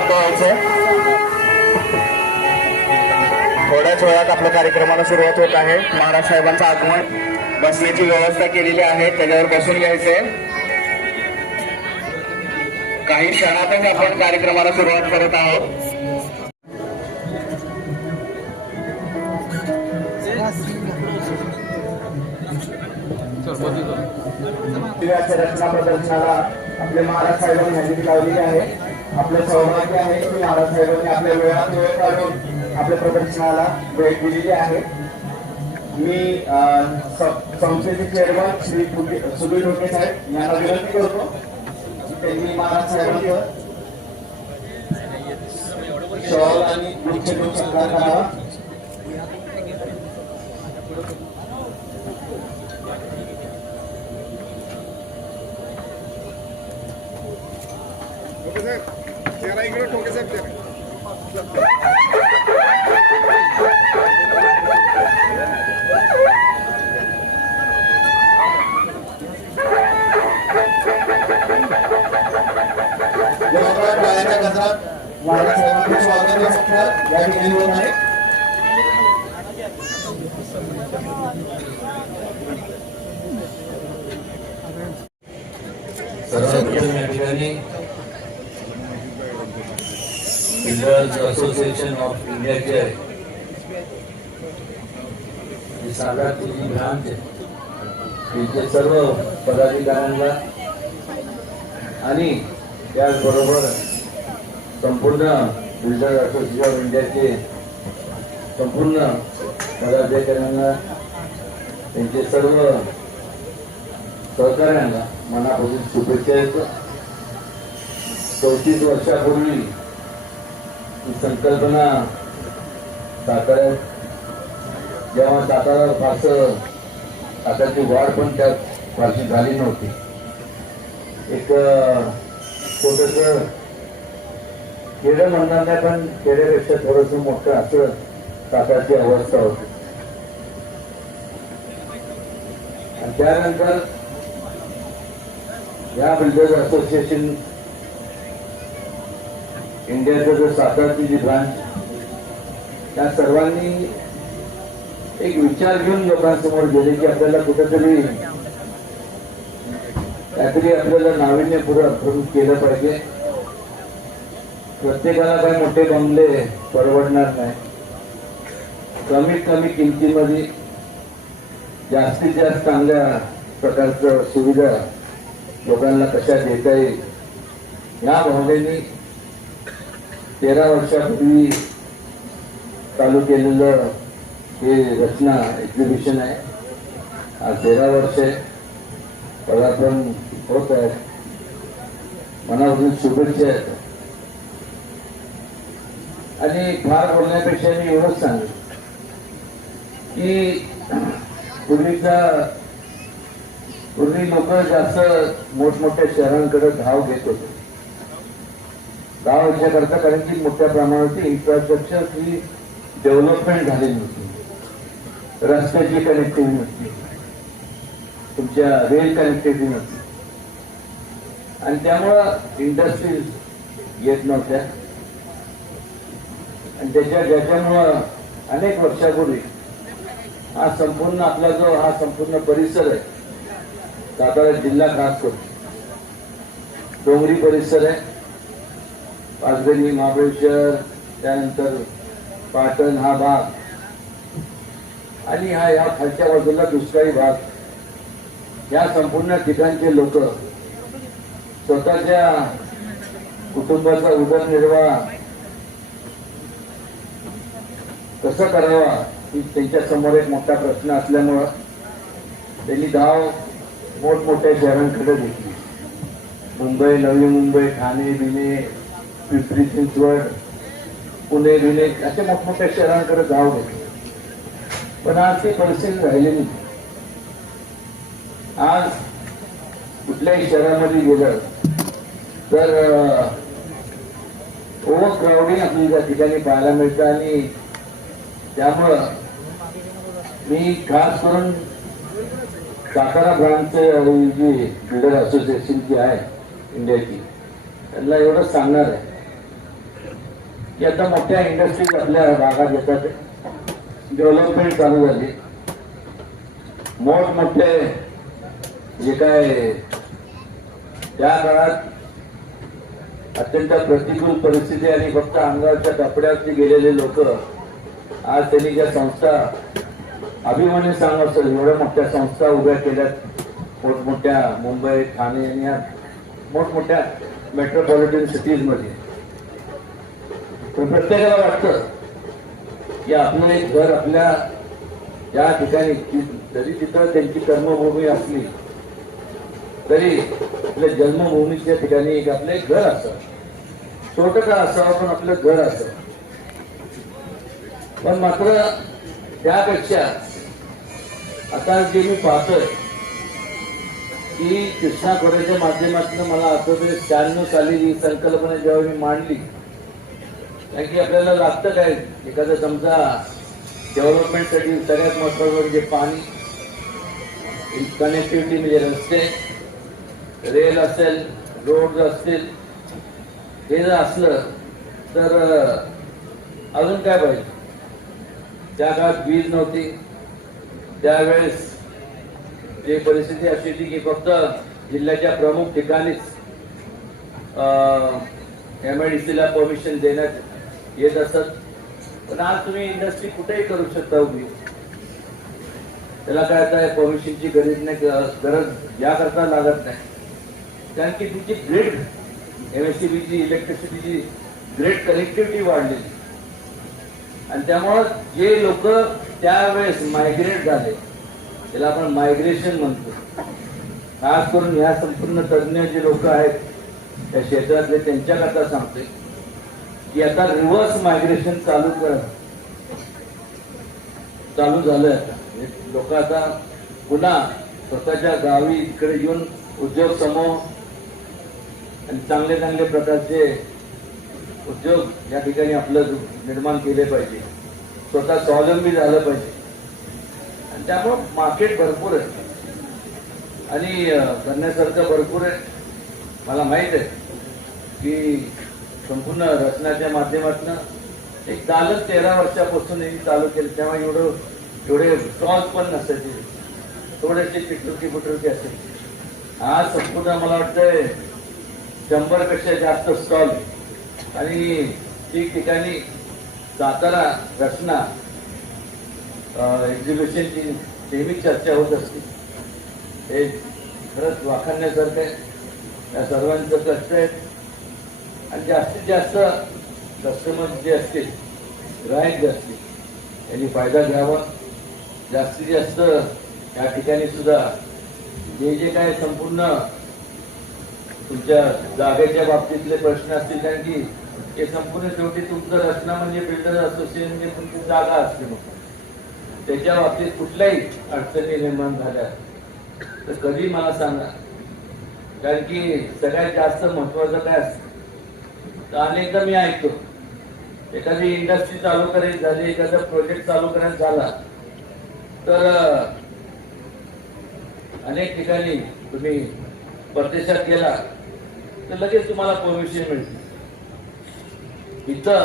व्हायचं थोड्याच वेळात आपल्या कार्यक्रमाला सुरुवात होत आहे. महाराज साहेबांचं आगमन बसण्याची व्यवस्था केलेली आहे. त्याच्यावर बसून घ्यायचंय. काही क्षणातच आपण कार्यक्रमाला सुरुवात करत आहोत. रचना प्रदर्शनाला आपले महाराज साहेबांनी हजेरी लावलेली आहे. आपलं सौभाग्य आहे की महाराज साहेबांनी आपल्या वेळात वेळ काढून आपल्या प्रदर्शनाला भेट दिलेली आहे. मी संस्थेचे चेअरमन श्री सुधीर ढोके साहेब यांना विनंती करतो त्यांनी महाराज साहेबांचं शॉल आणि मुख्य सत्कार करावा ठोके साहेब इकडे ठोके साहेब जरा स्वागत व सत्कार या ठिकाणी होत आहे सर्वप्रथम या ठिकाणी बिल्डर्स असोसिएशन ऑफ इंडियाचे आहे सागाची जी ब्रांच आहे तिथे सर्व पदाधिकाऱ्यांना आणि त्याचबरोबर संपूर्ण बिल्डर असोसिएशन ऑफ इंडियाचे संपूर्ण पदाधिकाऱ्यांना त्यांचे सर्व सहकाऱ्यांना मनापासून शुभेच्छा येतो चौतीस वर्षापूर्वी संकल्पना साताऱ्यात जेव्हा सातारा फारसं आताची वाढ पण त्यात फारशी झाली नव्हती. एक छोटस खेडं म्हणणार नाही पण खेड्यापेक्षा थोडंसं मोठं असं सातारची अवस्था होती. आणि त्यानंतर या बिल्डर्स असोसिएशन इंडियाचं जो सातारची जी ब्रांच त्या सर्वांनी एक विचार घेऊन लोकांसमोर गेले की आपल्याला कुठेतरी काहीतरी आपल्याला नाविन्यपूर्ण केलं पाहिजे. प्रत्येकाला काही मोठे बंगले परवडणार नाही. कमीत कमी किमतीमध्ये जास्तीत जास्त चांगल्या प्रकारचं सुविधा लोकांना कशा देता येईल या भावनेने तेरा वर्षापूर्वी चालू केलेलं हे रचना एक्झिबिशन आहे. आज तेरा वर्ष आहे पदार्पण होत आहे मनापासून शुभेच्छा आहेत. आणि फार बोलण्यापेक्षा मी एवढंच सांगेन की पूर्वीचा पूर्वी लोक जास्त मोठमोठ्या शहरांकडे धाव घेत होते. धाव याच्याकरता कारण की मोठ्या प्रमाणावरती इन्फ्रास्ट्रक्चरची डेव्हलपमेंट झालेली नव्हती रस्त्याची कनेक्टिव्हिटी नव्हती. तुमच्या रेल कनेक्टिव्हिटी नव्हती. आणि त्यामुळं इंडस्ट्रीज येत नव्हत्या. आणि त्याच्या ज्याच्यामुळं अनेक वर्षापूर्वी हा संपूर्ण आपला जो हा संपूर्ण परिसर आहे सातारा जिल्हा खास करून डोंगरी परिसर आहे पाचगणी महाबळेश्वर त्यानंतर पाटण हा भाग. आणि हा या खालच्या बाजूला दुष्काळी भाग. या संपूर्ण ठिकाणचे लोक स्वतःच्या कुटुंबाचा उदरनिर्वाह कसं करावा ही त्यांच्यासमोर एक मोठा प्रश्न असल्यामुळं त्यांनी धाव मोठमोठ्या शहरांकडे घेतली. मुंबई नवी मुंबई ठाणे बिने पिंपरी चिंचवड पुणे बिने अशा मोठमोठ्या शहरांकडे गाव होते पण आज ती परिस्थिती राहिली नाही आज कुठल्याही शहरामध्ये गेलं तर ओव्हर क्राऊडिंग आपली त्या ठिकाणी पाहायला मिळतं आणि त्यामुळं मी खास करून सातारा ब्रांचचे जी बिल्डर असोसिएशन जी आहे इंडियाची त्यांना एवढंच सांगणार आहे. की आता मोठ्या इंडस्ट्रीज आपल्या भागात येतात. डेव्हलपमेंट चालू झाली. मोठमोठे जे काय त्या काळात अत्यंत प्रतिकूल परिस्थिती आणि फक्त अंगाच्या कपड्यावरती गेलेले लोक आज त्यांनी ज्या संस्था अभिमानी सांगत असेल एवढ्या मोठ्या संस्था उभ्या केल्यात. मोठमोठ्या मुंबई ठाणे आणि या मोठमोठ्या मेट्रोपॉलिटन सिटीजमध्ये पण प्रत्येकाला वाटतं की आपलं एक घर आपल्या या ठिकाणी जरी तिथं त्यांची कर्मभूमी असली तरी आपल्या जन्मभूमीच्या ठिकाणी एक आपलं एक घर असतं. छोट का असावं पण आपलं घर असावं पण मात्र त्यापेक्षा आता जे मी पाहतोय की कृष्णा खोऱ्याच्या माध्यमातून मला आठवतंय शहाण्णव साली ही संकल्पना जेव्हा मी मांडली कारण की आपल्याला लागतं काय? एखादं समजा डेव्हलपमेंटसाठी सगळ्यात महत्वाचं म्हणजे पाणी. कनेक्टिव्हिटी म्हणजे रस्ते. रेल असेल रोड असतील हे जर असलं तर अजून काय पाहिजे? त्या काळात वीज नव्हती. त्यावेळेस जी परिस्थिती अशी होती की फक्त जिल्ह्याच्या प्रमुख ठिकाणीच एम आय डी सीला परमिशन देण्यात येत असत. पण आज तुम्ही इंडस्ट्री कुठेही करू शकता उभी. त्याला काय आता परमिशनची गरज नाही गरज याकरता लागत नाही. कारण की तुमची ग्रेड एम एस सी इलेक्ट्रिसिटीची ग्रेड कनेक्टिव्हिटी वाढलेली. आणि त्यामुळं जे लोक त्यावेळेस मायग्रेट झाले त्याला आपण मायग्रेशन म्हणतो. खास करून ह्या संपूर्ण तज्ज्ञ जे लोक आहेत त्या क्षेत्रातले त्यांच्याकरता सांगतोय. की आता रिव्हर्स मायग्रेशन चालू कर. चालू झालं आता. लोक आता पुन्हा स्वतःच्या गावी इकडे येऊन उद्योग समूह आणि चांगले चांगले प्रकारचे उद्योग या ठिकाणी आपलं निर्माण केले पाहिजे. स्वतः स्वावलंबी झालं पाहिजे. आणि त्यामुळं मार्केट भरपूर आहे. आणि करण्यासारखं भरपूर आहे. मला माहीत आहे की संपूर्ण रचनाच्या माध्यमातून एक चालत तेरा वर्षापासून यांनी चालू केलं. तेव्हा एवढं एवढे स्टॉल्स पण नसायचे. थोडेसे चिटुकी पुटुकी असेल आज संपूर्ण मला वाटतंय शंभरपेक्षा जास्त स्टॉल आणि ठिकठिकाणी सातारा रचना एक्झिबिशनची नेहमी चर्चा होत असते. हे खरंच वाखाणण्यासारखं आहे. या सर्वांचं कष्ट आहे आणि जास्तीत जास्त कस्टमर जे असतील ग्राहक जे असतील त्यांनी फायदा घ्यावा. जास्तीत जास्त या ठिकाणी सुद्धा जे जे काय संपूर्ण तुमच्या जागेच्या बाबतीतले प्रश्न असतील कारण की हे संपूर्ण शेवटी तुमचं रचना म्हणजे बिल्डर असोसिएशन म्हणजे तुमची जागा असते मग. त्याच्या बाबतीत कुठल्याही अडचणी निर्माण झाल्या तर कधी मला सांगा. कारण की सगळ्यात जास्त महत्वाचं काय असतं? तर अनेकदा मी ऐकतो. एखादी इंडस्ट्री चालू करायची झाली एखादा प्रोजेक्ट चालू करायचा झाला तर अनेक ठिकाणी तुम्ही परदेशात गेला तर लगेच तुम्हाला परमिशन मिळते. इथं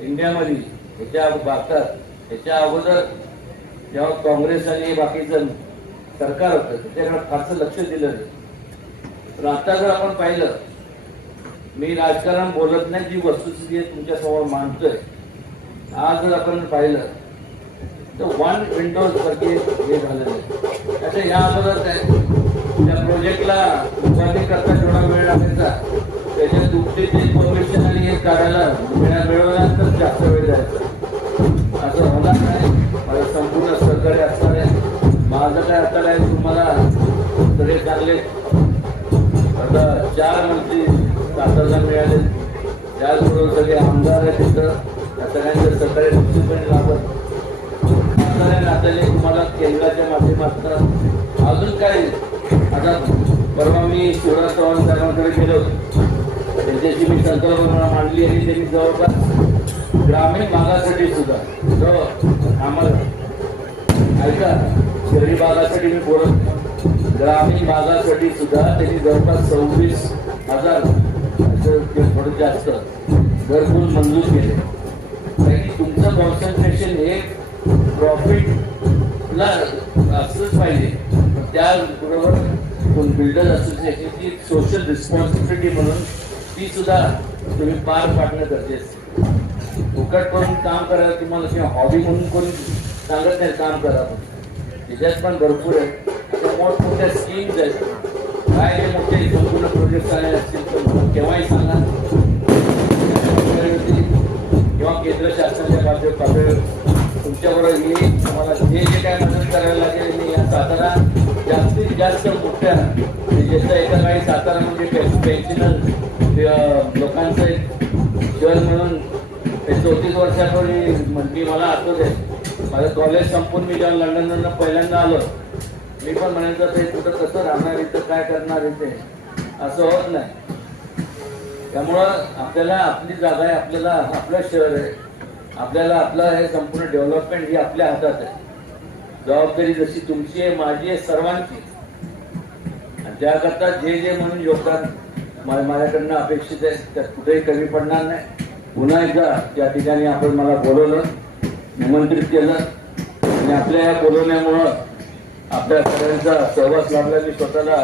इंडियामध्ये ह्याच्या भारतात ह्याच्या अगोदर जेव्हा काँग्रेस आणि बाकीचं सरकार होतं त्याच्याकडे फारसं लक्ष दिलं नाही. पण आता जर आपण पाहिलं मी राजकारण बोलत नाही जी वस्तुस्थिती आहे तुमच्यासमोर मांडतोय. आज जर आपण पाहिलं तर वन विंडोज सारखे हे झालेलं आहे. त्याच्या या अगोदर आहे त्या प्रोजेक्टला उभारणी करता जेवढा वेळ लागायचा त्याच्या दुपटीचे इन्फॉर्मेशन आणि हे काढायला मिळवल्यानंतर जास्त वेळ जायचा असं होणार नाही. मला संपूर्ण सहकार्य असणार आहे. माझं काय असणार आहे तुम्हाला सगळे चांगले आता चार मंत्री सातारला मिळाले. त्याचबरोबर सगळे आमदार आहेत तिथं त्या सगळ्यांच्या सहकार्य निश्चितपणे लाभत असणाऱ्या नात्याने तुम्हाला केंद्राच्या माध्यमातून अजून काय? आता परवा मी शिवराज चव्हाण साहेबांकडे गेलो होतो. त्यांच्याशी मी संकल्पना मांडली आणि त्यांनी जवळपास ग्रामीण भागासाठी सुद्धा आम्हाला. ऐका शहरी भागासाठी मी बोलत ग्रामीण भागासाठी सुद्धा त्यांनी जवळपास सव्वीस हजार ते थोडं जास्त भरपूर मंजूर केले. कारण तुमचं कॉन्सन्ट्रेशन हे प्रॉफिटला असलंच पाहिजे. त्याबरोबर बिल्डर असोसिएशनची सोशल रिस्पॉन्सिबिलिटी म्हणून ती सुद्धा तुम्ही पार पाडणं गरजेचं फुकट करून काम करायला तुम्हाला किंवा हॉबी म्हणून कोणी सांगत नाही काम करा त्याच्यात पण भरपूर आहे. मोठमोठ्या स्कीम्स आहेत. काय ते मोठे संपूर्ण प्रोजेक्ट काय असतील तर केव्हाही सांगा. किंवा केंद्र शासनाच्या पातळी पातळीवर तुमच्याबरोबर येईल तुम्हाला जे जे काय मदत करायला लागेल मी या सातारा जास्तीत जास्त मोठ्या म्हणजे एका काही सातारा म्हणजे पेन्शनर लोकांचं एक शहर म्हणून ते चौतीस वर्षापूर्वी म्हटली मला आठवत आहे माझं कॉलेज संपून मी जेव्हा लंडनवरनं पहिल्यांदा आलो मी पण म्हणायचं ते कुठं कसं राहणार इथं काय करणार इथे? असं होत नाही. त्यामुळं आपल्याला आपली जागा आहे आपल्याला आपलं शहर आहे. आपल्याला आपलं हे संपूर्ण डेव्हलपमेंट ही आपल्या हातात आहे. जबाबदारी जशी तुमची आहे माझी आहे सर्वांची. आणि त्याकरता जे जे म्हणून योगदान माझ्याकडनं अपेक्षित आहे त्यात कुठेही कमी पडणार नाही. पुन्हा एकदा त्या ठिकाणी आपण मला बोलवलं निमंत्रित केलं. आणि आपल्या या बोलवण्यामुळं आपल्या सगळ्यांचा सहवास लाभला मी स्वतःला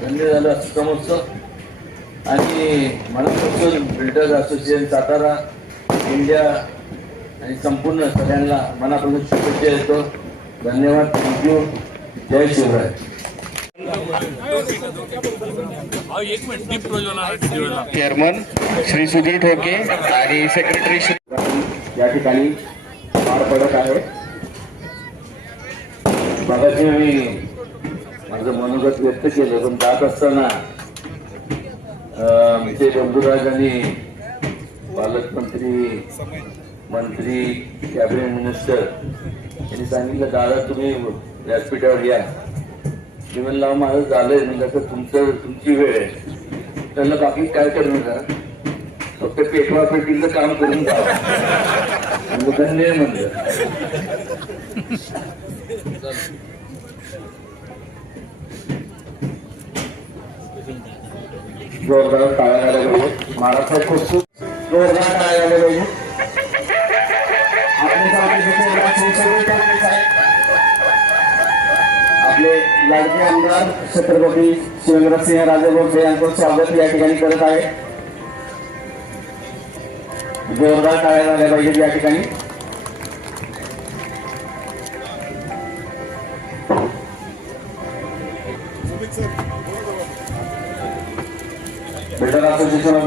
धन्य झालं असं समजतो आणि मनापासून बिल्डर्स असोसिएशन सातारा इंडिया आणि संपूर्ण सगळ्यांना मनापासून शुभेच्छा देतो. धन्यवाद. थँक्यू जय शिवराय. चेअरमन श्री सुधीर ठोके आणि सेक्रेटरी श्री या ठिकाणी पार पडत आहे. मगाशी मी माझं मनोगत व्यक्त केलं पण जात असताना ते बंधुराज आणि पालकमंत्री मंत्री कॅबिनेट मिनिस्टर यांनी सांगितलं दादा तुम्ही व्यासपीठावर या. जीवन लाव माझं झालंय. म्हणजे आता तुमचं तुमची वेळ आहे. त्यांना बाकी काय करणार फक्त पेटवा पेटीचं काम करून जा म्हणजे धन्य म्हणलं. जोरदार टाळ्या झाल्या पाहिजे महाराष्ट्रात खूप खूप जोरदार टाळ्या झाल्या पाहिजे आपले लाडके आमदार छत्रपती शिवेंद्रसिंह राजे यांचं स्वागत या ठिकाणी करत आहे जोरदार टाळ्या झाल्या पाहिजेत या ठिकाणी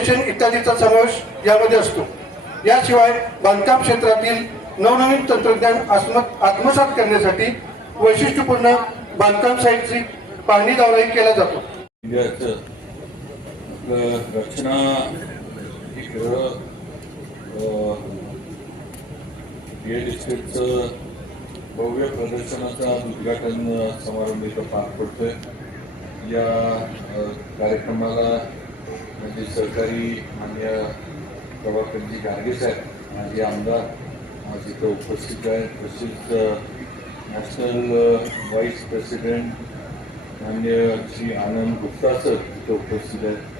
स्टेशन इत्यादीचा समावेश यामध्ये असतो. याशिवाय बांधकाम क्षेत्रातील नवनवीन तंत्रज्ञान आत्म- आत्मसात करण्यासाठी वैशिष्ट्यपूर्ण बांधकाम साईटची पाहणी दौराही केला जातो. रचना रिअल इस्टेटचं भव्य प्रदर्शनाचा उद्घाटन समारंभ इथं पार पडतोय. या कार्यक्रमाला म्हणजे सहकारी मान्य प्रभाकरजी गाडगे साहेब माझे आमदार आज इथं उपस्थित आहेत. तसेच नॅशनल व्हाईस प्रेसिडेंट मान्य श्री आनंद गुप्ता सर इथे उपस्थित आहेत.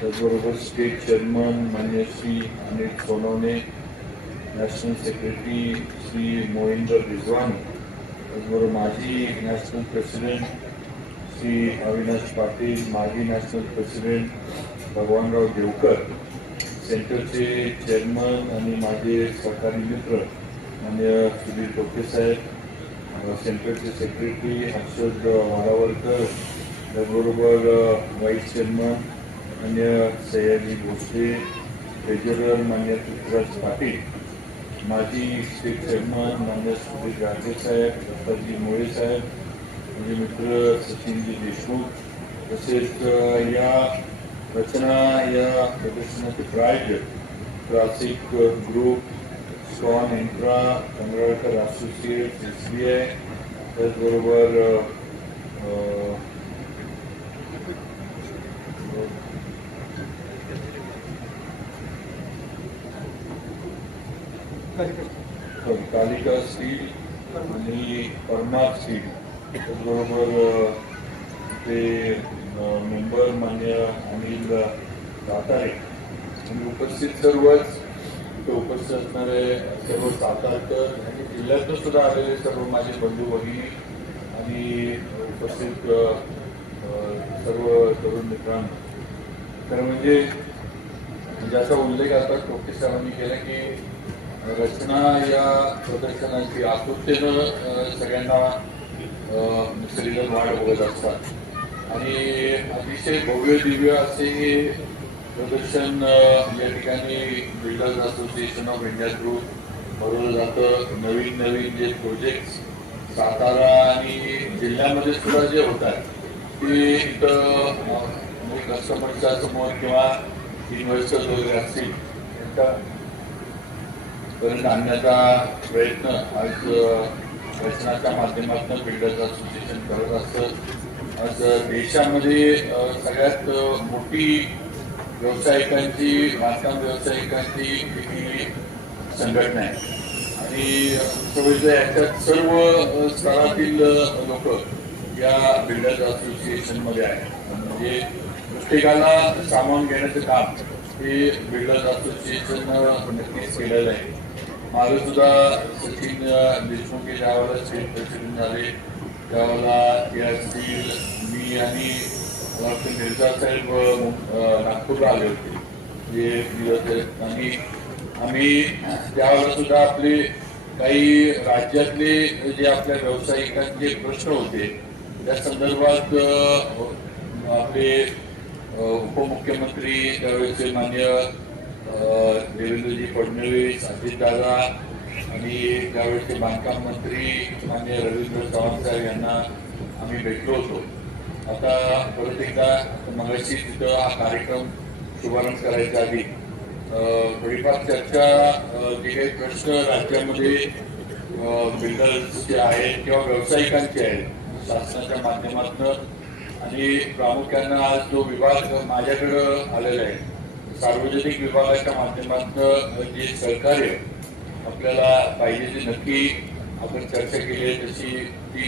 त्याचबरोबर स्टेट चेअरमन मान्य श्री अनिल सोनवणे नॅशनल सेक्रेटरी श्री मोहिंदर रिजवान त्याचबरोबर माजी नॅशनल प्रेसिडेंट श्री अविनाश पाटील माजी नॅशनल प्रेसिडेंट भगवानराव देवकर सेंटरचे चेअरमन आणि माझे सहकारी मित्र मान्य सुधीर टोके साहेब सेंटरचे सेक्रेटरी हर्षद वालावलकर त्याचबरोबर व्हाईस चेअरमन मान्य सयाजी भोसले ट्रेजरर मान्य पृथ्वीराज पाटील माजी स्टेट चेअरमन मान्य सुधीर गाडगे साहेब दत्ताजी मोळे साहेब माझे मित्र सचिनजी देशमुख तसेच या रचना या प्रदर्शनाचे प्रायोजक क्लासिक ग्रुप स्कॉन एंट्रा Kangalkar associate S B I त्याचबरोबर कालिका स्टील आणि परमार स्टील त्याचबरोबर अ, ते मेंबर मान्य अनिल दातारे आणि उपस्थित सर्वच. इथे उपस्थित असणारे सर्व सातारकर आणि जिल्ह्यातून सुद्धा आलेले सर्व माझे बंधू भगिनी आणि उपस्थित सर्व तरुण मित्रांनो. तर म्हणजे, म्हणजे ज्याचा उल्लेख आता टोपे साहेबांनी केला की रचना या प्रदर्शनाची आतुरतेनं सगळ्यांना अ, वाढ बघत असतात. आणि अतिशय भव्य दिव्य असे हे प्रदर्शन या ठिकाणी builders association of India through भरवलं जातं. नवीन नवीन जे प्रोजेक्ट सातारा आणि जिल्ह्यामध्ये सुद्धा जे होतात ते इथं कस्टमरच्या समोर किंवा इन्व्हेस्टर्स वगैरे असतील त्यांच्या पर्यंत आणण्याचा प्रयत्न आज प्रश्नाच्या माध्यमातून बिल्डर्स असोसिएशन करत असतं. आज देशामध्ये सगळ्यात मोठी व्यावसायिकांची बांधकाम व्यावसायिकांची ही संघटना आहे. आणि याच्यात सर्व स्तरातील लोक या बिल्डर्स असोसिएशनमध्ये आहेत. म्हणजे प्रत्येकाला सामावून घेण्याचं काम हे बिल्डर्स असोसिएशन नक्कीच केलेलं आहे. माझं सुद्धा सचिन देशमुख हे ज्यावेळेला स्टेट प्रेसिडेंट झाले त्यावेळेला यातील मी आणि मिर्झा साहेब नागपूरला आले होते. जे दिवस आहेत. आणि आम्ही त्यावेळेला सुद्धा आपले काही राज्यातले जे आपल्या व्यावसायिकांचे प्रश्न होते त्या संदर्भात आपले उपमुख्यमंत्री त्यावेळेचे मान्य देवेंद्रजी फडणवीस अजितदादा आणि त्यावेळेचे बांधकाम मंत्री मान्य रवींद्र चव्हाण साहेब यांना आम्ही भेटलो होतो. आता परत एकदा मगाशी तिथं हा कार्यक्रम शुभारंभ करायच्या आधी थोडीफार चर्चा जे काही प्रश्न राज्यामध्ये बिल्डर्सचे आहेत किंवा व्यावसायिकांचे आहेत शासनाच्या माध्यमातून. आणि प्रामुख्यानं आज जो विभाग माझ्याकडं आलेला आहे सार्वजनिक विभागाच्या माध्यमातून जे सहकार्य आपल्याला पाहिजे ती नक्की आपण चर्चा केली आहे तशी ती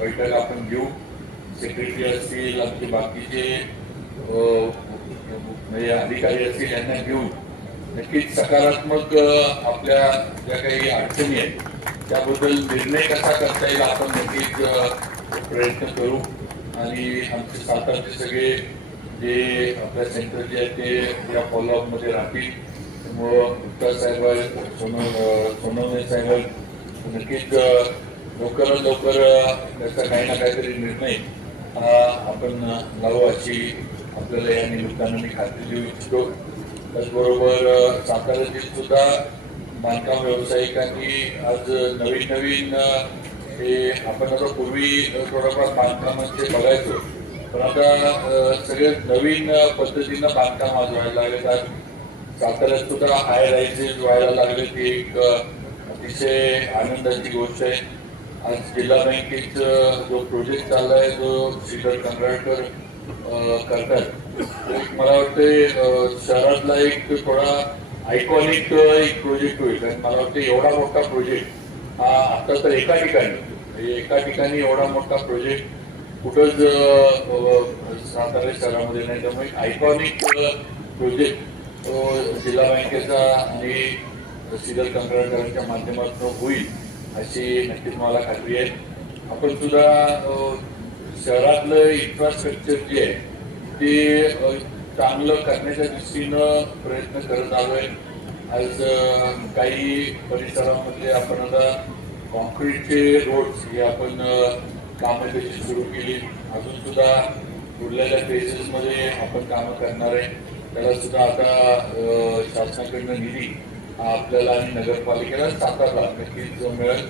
बैठक आपण घेऊ. सेक्रेटरी असतील आमचे बाकीचे म्हणजे अधिकारी असतील यांना घेऊन नक्कीच सकारात्मक आपल्या ज्या काही अडचणी आहेत त्याबद्दल निर्णय कसा करता येईल आपण नक्कीच प्रयत्न करू. आणि आमचे सातारचे सगळे जे आपल्या सेंटर जे आहेत ते या फॉलोअपमध्ये राहतील. त्यामुळं गुप्ता साहेब आहेत, सोनम अ, सोनवणे साहेब नक्कीच लवकर लवकरात लवकर त्याचा काही ना काहीतरी निर्णय हा आपण लावू अशी आपल्याला या निमित्तानं मी खात्री देऊ इच्छितो त्याचबरोबर अ, सातारा सुद्धा बांधकाम व्यावसायिकांनी आज नवीन नवीन हे आपण आता पूर्वी थोडंफार बांधकामांचे बघायचो पण आता सगळे नवीन पद्धतीनं बांधकाम आज व्हायला लागले आज साताऱ्यात सुद्धा हाय रायसेस व्हायला लागले ती एक अतिशय आनंदाची गोष्ट आहे. आज जिल्हा बँकेचा जो प्रोजेक्ट चाललाय जो श्रीधर कंगळकर करतात मला वाटते शहरातला एक थोडा आयकॉनिक एक प्रोजेक्ट होईल. कारण मला वाटतं एवढा मोठा प्रोजेक्ट हा आता तर एका ठिकाणी म्हणजे एका ठिकाणी एवढा मोठा प्रोजेक्ट कुठंच सातारा शहरामध्ये नाही. त्यामुळे आयकॉनिक प्रोजेक्ट तो जिल्हा बँकेचा आणि सिरियल कंगळकरांच्या माध्यमातून होईल अशी नक्कीच मला खात्री आहे. आपण सुद्धा शहरातलं इन्फ्रास्ट्रक्चर जे आहे ते चांगलं करण्याच्या दृष्टीनं प्रयत्न करत आलोय आज काही परिसरामध्ये आपण आता कॉन्क्रीटचे रोड्स हे आपण कामं त्याची सुरू केली अजून सुद्धा उरलेल्या मध्ये आपण कामं करणार आहे. त्याला सुद्धा आता शासनाकडनं निधी आपल्याला आणि नगरपालिकेला सातारला नक्कीच मिळेल.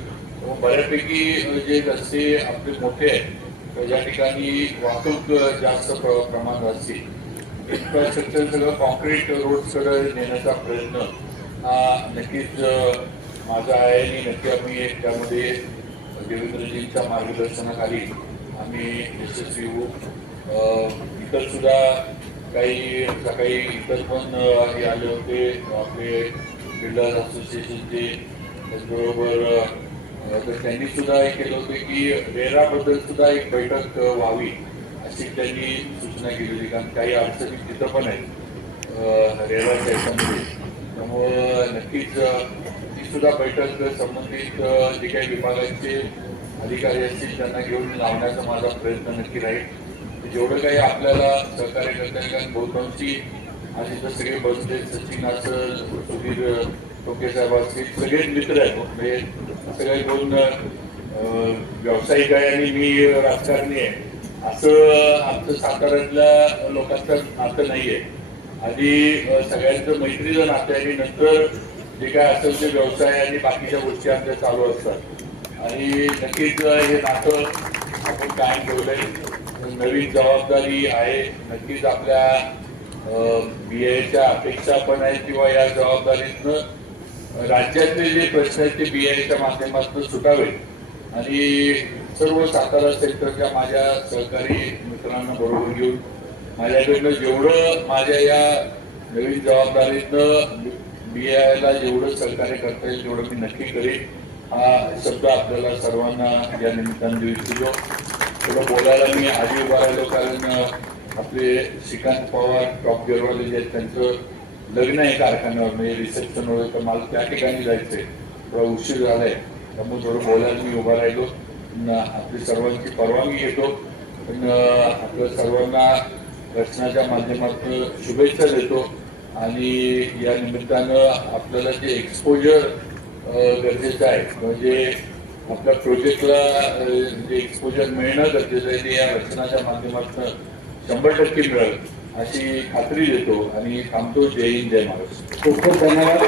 बऱ्यापैकी जे रस्ते आपले मोठे आहेत तर या ठिकाणी वाहतूक जास्त प्र- प्रमाणात असतील इन्फ्रास्ट्रक्चर सगळं कॉन्क्रीट सगळं नेण्याचा प्रयत्न हा नक्कीच माझा आहे. आणि नक्की आम्ही त्यामध्ये देवेंद्रजींच्या मार्गदर्शनाखाली आम्ही यशस्वी होऊ. इतर सुद्धा काही सकाळी इतर पण हे आले होते. आपले बिल्डर्स असोसिएशनचे. त्याचबरोबर तर त्यांनी सुद्धा हे केलं होतं की रेराबद्दल सुद्धा एक बैठक व्हावी अशी त्यांनी सूचना केली होती कारण काही अडचणी तिथं पण आहेत रेराच्या याच्यामध्ये त्यामुळं नक्कीच ती सुद्धा बैठक संबंधित जे काही विभागांचे अधिकारी असतील त्यांना घेऊन लावण्याचा माझा प्रयत्न नक्की राहील. जेवढं काही आपल्याला सहकार्य करता येईल बहुतांशी आणि इथं सगळे बसले सचिन असेल सुधीर टोके साहेब असतील सगळेच मित्र आहेत. म्हणजे सगळे दोन व्यावसायिक आहे आणि मी राजकारणी आहे. असं आमचं साताऱ्यातल्या लोकांचं नातं नाहीये. आधी सगळ्यांचं मैत्रीचं नातं आहे आणि नंतर जे काय असेल ते व्यवसाय आणि बाकीच्या गोष्टी आमच्या चालू असतात. आणि नक्कीच हे नातं आपण कायम ठेवलंय. नवीन जबाबदारी आहे. नक्कीच आपल्या बी एच्या अपेक्षा पण आहेत किंवा या जबाबदारीतनं राज्यातले जे प्रश्न आहेत ते बी एच्या माध्यमातून सुटावेत. आणि सर्व सातारा सेक्टरच्या माझ्या सहकारी मित्रांना बरोबर घेऊन माझ्याकडनं जेवढं माझ्या या नवीन जबाबदारीतनं बी आयला जेवढं सहकार्य करता येईल तेवढं मी नक्की करेन. हा शब्द आपल्याला सर्वांना या निमित्तानं देऊ इच्छितो. थोडं बोलायला मी आधी उभा राहिलो कारण आपले श्रीकांत पवार टॉप गेरवाले जे आहेत त्यांचं लग्न आहे कारखान्यावर म्हणजे रिसेप्शन वगैरे तर मला त्या ठिकाणी जायचंय. थोडा उशीर झालाय त्यामुळे थोडं बोलायला मी उभा राहिलो. आपली सर्वांची परवानगी घेतो. पण आपल्या सर्वांना रचनाच्या माध्यमातून शुभेच्छा देतो. आणि या निमित्तानं आपल्याला जे एक्सपोजर गरजेचं आहे. म्हणजे आपल्या प्रोजेक्टला जे एक्सपोजर मिळणं गरजेचं आहे ते या रचनाच्या माध्यमातून शंभर टक्के मिळेल अशी खात्री देतो आणि थांबतो. जय हिंद जय महाराष्ट्र. खूप खूप धन्यवाद.